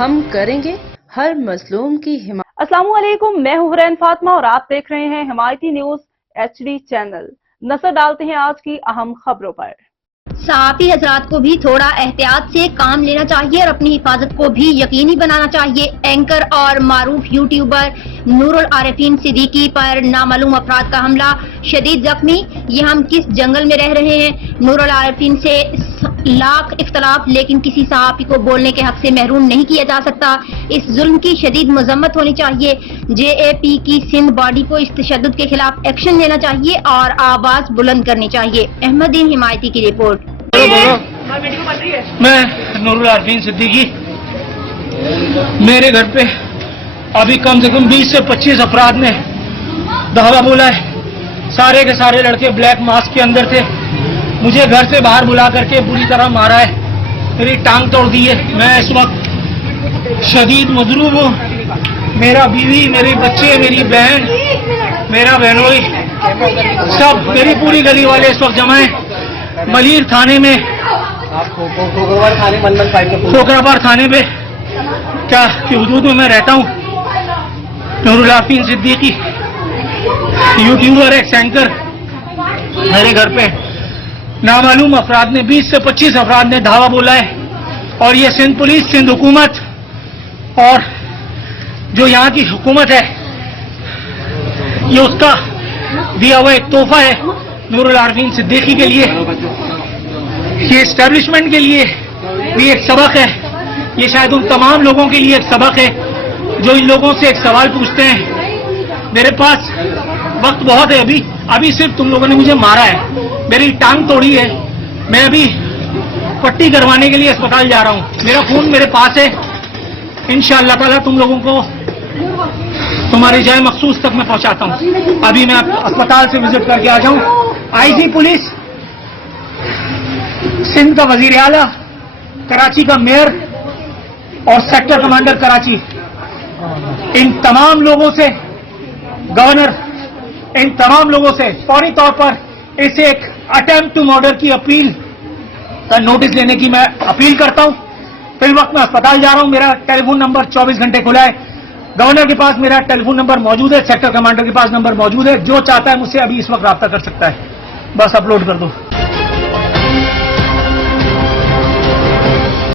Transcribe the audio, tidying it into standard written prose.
ہم کریں گے ہر مظلوم کی حمایت۔ السلام علیکم، میں ہوں حرین فاطمہ اور آپ دیکھ رہے ہیں حمایتی نیوز HD چینل۔ نظر ڈالتے ہیں آج کی اہم خبروں پر۔ صحافی حضرات کو بھی تھوڑا احتیاط سے کام لینا چاہیے اور اپنی حفاظت کو بھی یقینی بنانا چاہیے۔ اینکر اور معروف یوٹیوبر نور العارفین صدیقی پر نامعلوم افراد کا حملہ، شدید زخمی۔ یہ ہم کس جنگل میں رہ رہے ہیں؟ نور العارفین سے لاکھ اختلاف، لیکن کسی صحافی کو بولنے کے حق سے محروم نہیں کیا جا سکتا۔ اس ظلم کی شدید مذمت ہونی چاہیے۔ JAP کی سندھ باڈی کو اس تشدد کے خلاف ایکشن لینا چاہیے اور آواز بلند کرنی چاہیے۔ احمد دین حمایتی کی رپورٹ۔ میں نور العارفین صدیقی، میرے گھر پہ ابھی کم سے کم 20 سے 25 افراد نے دھاوا بولا ہے۔ سارے کے سارے لڑکے بلیک ماسک کے اندر تھے۔ مجھے گھر سے باہر بلا کر کے بری طرح مارا ہے، میری ٹانگ توڑ دی ہے۔ میں اس وقت شدید مضروب ہوں۔ میرا بیوی، میری بچے، میری بہن، میرا بہنوئی، سب میری پوری گلی والے اس وقت جمع ہیں ملیر تھانے میں، کھوکھرابار تھانے پہ کیا کی حدود میں رہتا ہوں۔ نور العارفین صدیقی یوٹیوبر، ایکس اینکر، میرے گھر پہ نامعلوم افراد نے 20 سے 25 افراد نے دھاوا بولا ہے، اور یہ سندھ پولیس، سندھ حکومت اور جو یہاں کی حکومت ہے، یہ اس کا دیا ہوا ایک تحفہ ہے نور العارفین صدیقی کے لیے۔ یہ اسٹیبلشمنٹ کے لیے بھی ایک سبق ہے، یہ شاید ان تمام لوگوں کے لیے ایک سبق ہے جو ان لوگوں سے ایک سوال پوچھتے ہیں۔ میرے پاس وقت بہت ہے، ابھی صرف تم لوگوں نے مجھے مارا ہے، میری ٹانگ توڑی ہے، میں ابھی پٹی کروانے کے لیے اسپتال جا رہا ہوں، میرا خون میرے پاس ہے۔ انشاءاللہ تعالیٰ تم لوگوں کو تمہاری جائے مخصوص تک میں پہنچاتا ہوں۔ ابھی میں اسپتال سے وزٹ کر کے آ جاؤں۔ IG پولیس، سندھ کا وزیر اعلیٰ، کراچی کا میئر اور سیکٹر کمانڈر کراچی، ان تمام لوگوں سے، گورنر، ان تمام لوگوں سے فوری طور پر اسے ایک اٹیمپٹ ٹو مرڈر کی اپیل کا نوٹس لینے کی میں اپیل کرتا ہوں۔ فی الوقت میں اسپتال جا رہا ہوں، میرا ٹیلی فون نمبر 24 گھنٹے کھلا ہے۔ گورنر کے پاس میرا ٹیلی فون نمبر موجود ہے، سیکٹر کمانڈر کے پاس نمبر موجود ہے، جو چاہتا ہے مجھ سے ابھی اس وقت رابطہ کر سکتا ہے۔ بس اپلوڈ کر دو۔